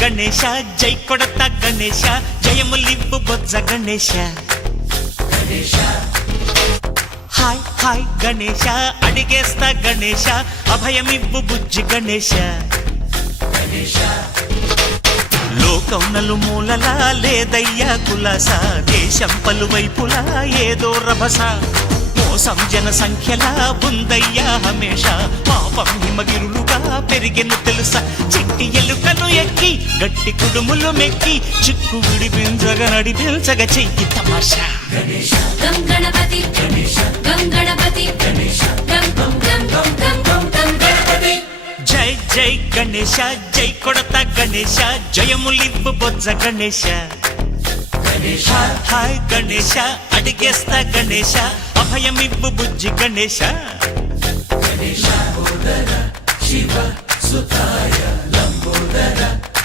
గణేశ జై కొడత గణేశ జయములివ్వు బొజ్జ Ganesha hi hi Ganesha అడిగేస్తా Ganesha అభయమివ్వు బుజ్జి గణేశ లోకం నలుమూలలా లేదయ్యా కులాస దేశం పలువైపులా ఏదో రభస మోసం జన సంఖ్యలా ఉందయ్యా హమేష పాపం హిమగిరులుగా పెరిగెను తెలుసా చిట్టి ఎలుకలు ఎక్కి గట్టి కుడుములు మెక్కి చిక్కు విడిపించగ నడిపించగ చెయ్యి తమాషా గం గణపతి గం గణపతి గం గం గం గం గం గం గం గణపతి జై జై గణేశ జై కొడత గణేశ జయములివ్వు బొజ్జ గణేశ హాయ్ గణేశ అడిగేస్తా గణేశ అభయమివ్వు బుజ్జి గణేశ శివ సుతాయ లంబోదర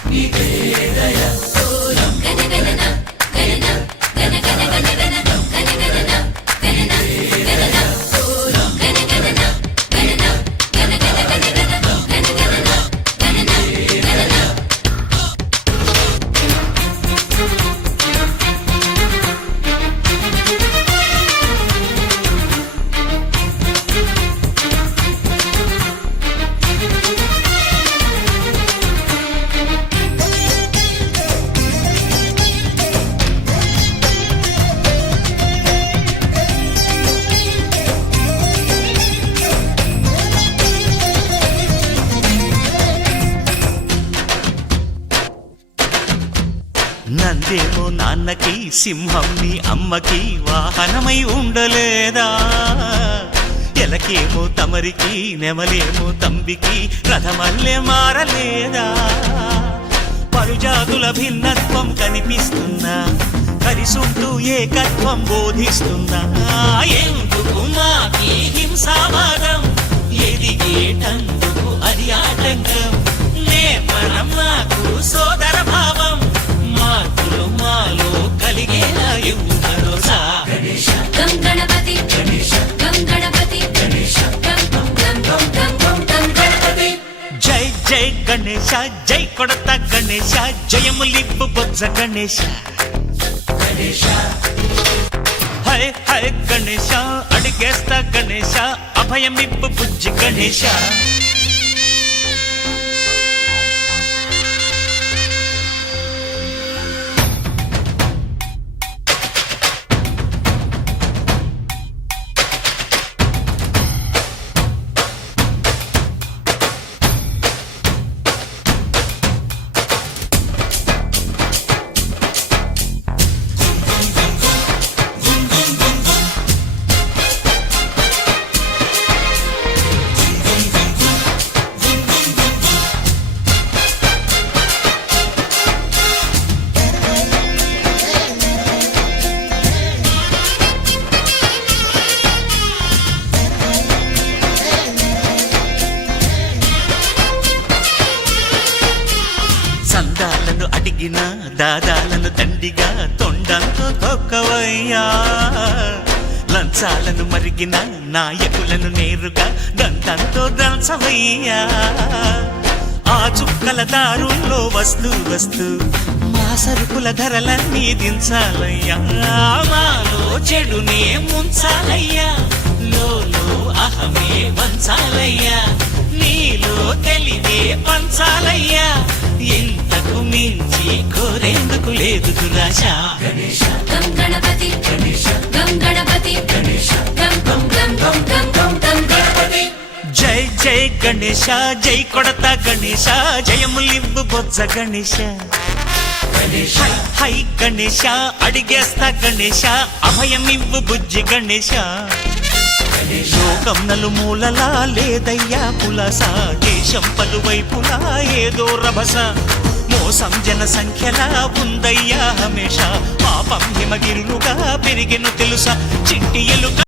నివేదయ గణగణన గణన గణ గణ గణ గణ గణగణన గణన గణన గణగణన గణన గణ గణ గణ గణ గణగణన గణన గణన నందేమో నాన్నకి సింహం నీ అమ్మకి వాహనమై ఉండలేదా ఎలకేమో తమరికి నెమలేమో తంబికి రథమల్లే మారలేదా పలుజాతుల భిన్నత్వం కనిపిస్తున్నా కలిసుంటూ ఏకత్వం బోధిస్తున్నా ఎందుకు మాకి హింసావాదం ఎదిగేటందుకు అది ఆటంకం నేపరం మాకు సోదర భావం మార్పులు మాలో కలిగేలా ఇవ్వు భరోసా గం గణపతి గం గణపతి గం గం గం గం గం గం గం గణపతి జై జై గణేశ జై కొడత గణేశ జయములివ్వు బొజ్జ గణేశ హై హై గణేశ అడిగేస్తా గణేశ అభయమివ్వు బుజ్జి గణేశ సందాలను అడిగిన దాదాలను దండిగా తొండంతో తొక్కవయ్యా లంచాలను మరిగిన నాయకులను నేరుగా దంతంతో దంచవయ్యా ఆ చుక్కల దారుల్లో వస్తూ వస్తూ మా సరుకుల ధరలన్నీ దించాలయ్యా మాలో చెడునే ముంచాలయ్యా లోలో అహమే వంచాలయ్యా నీలో తెలివే పంచాలయ్యా ఇంతకు మించి కోరేందుకు లేదు దురాశా గం గణపతి గం గణపతి గం గం గం గం గం గం గం గణపతి జై జై గణేశ జై కొడత గణేశ జయములివ్వు బొజ్జ గణేశ హై హై గణేశ అడిగేస్తా గణేశ అభయమివ్వు బుజ్జి గణేశ లోకం నలుమూలలా లేదయ్యా కులాస దేశం పలువైపులా ఏదో రభస మోసం జన సంఖ్యలా ఉందయ్యా హమేష పాపం హిమగిరులుగా పెరిగెను తెలుసా చిట్టి ఎలుక